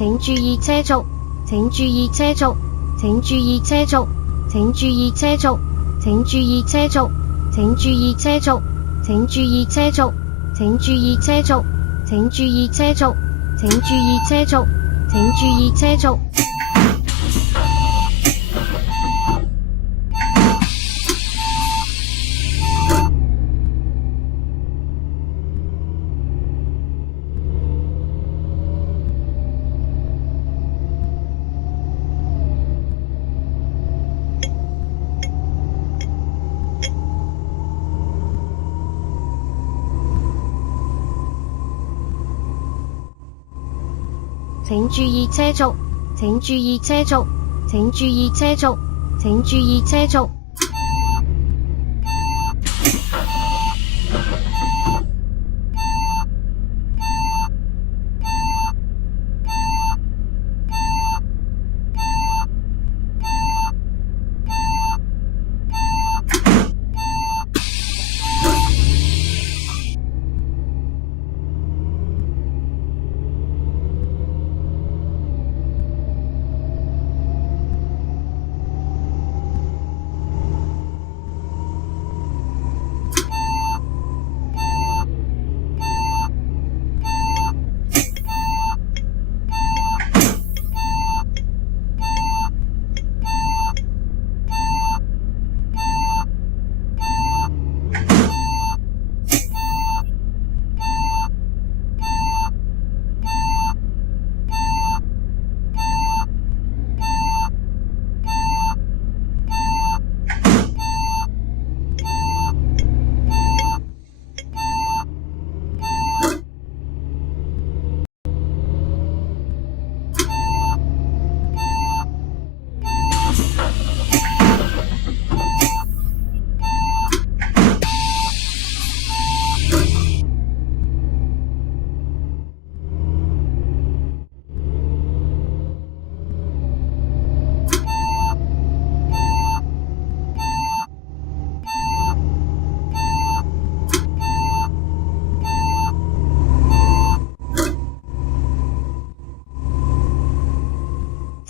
請注意車速，請注意車速，請注意車速，請注意車速，請注意車速，請注意車速，請注意車速，請注意車速，請注意車速，請注意車速，請注意車速。請注意車速，請注意車速，請注意車速，請注意車速。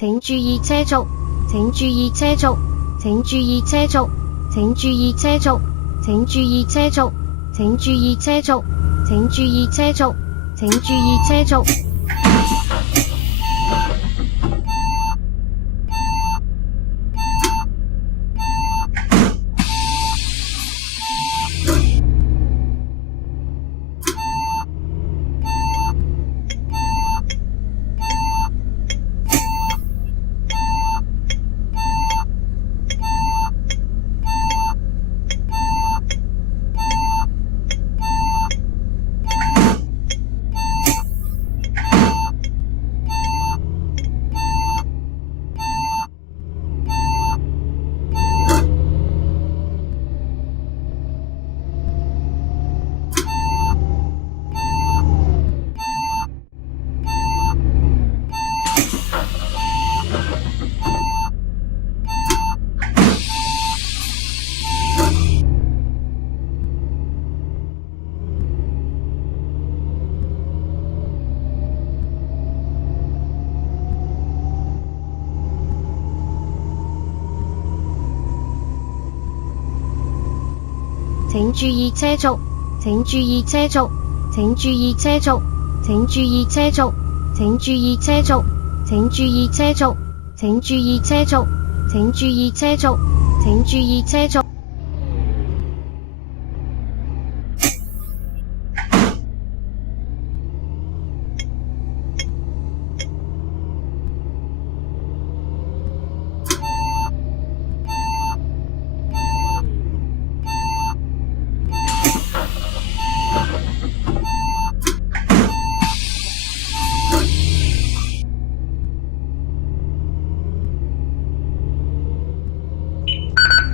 請注意車速，請注意車速，請注意車速，請注意車速，請注意車速，請注意車速，請注意車速，請注意車速。請注意車速，請注意車速，請注意車速，請注意車速，請注意車速，請注意車速，請注意車速，請注意車速，請注意車速。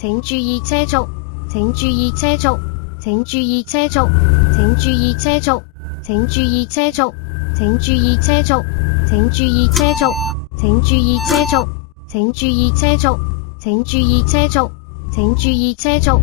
請注意車速，請注意車速，請注意車速，請注意車速，請注意車速，請注意車速，請注意車速，請注意車速，請注意車速，請注意車速，請注意車速。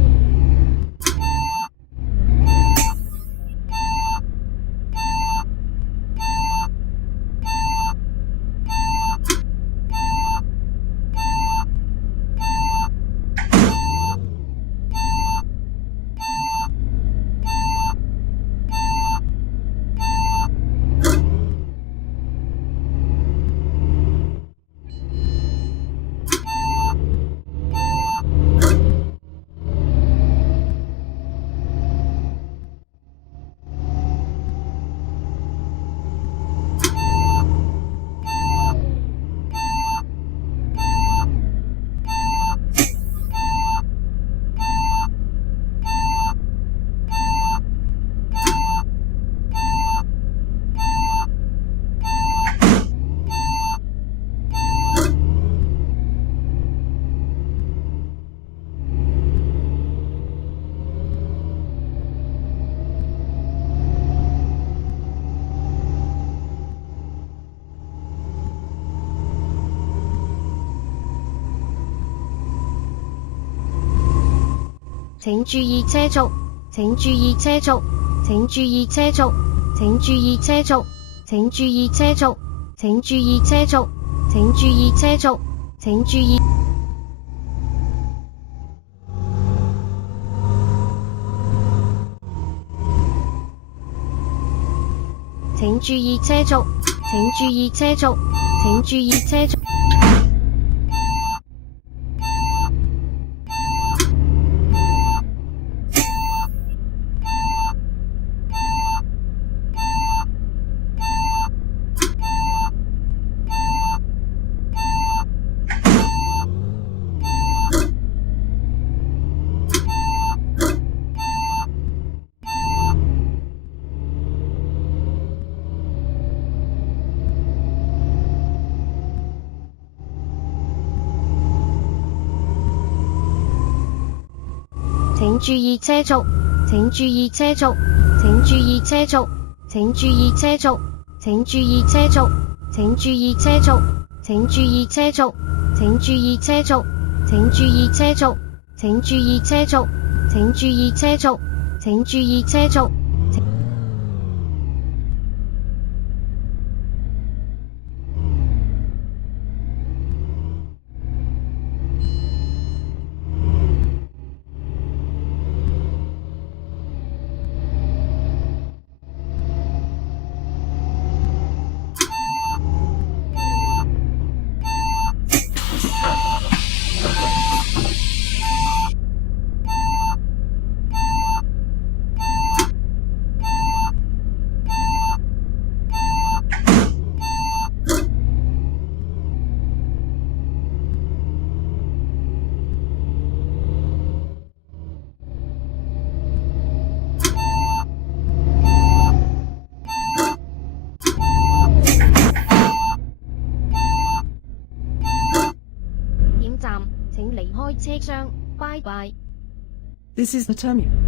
請注意車速，請注意車速，請注意車速，請注意車速，請注意車速，請注意車速，請注意車速，請注意。請注意車速，請注意車速，請注意車速。請注意車速，請注意車速，請注意車速，請注意車速，請注意車速，請注意車速，請注意車速，請注意車速，請注意車速，請注意車速，請注意車速，請注意車速。請離開車廂，拜拜。This is the terminal.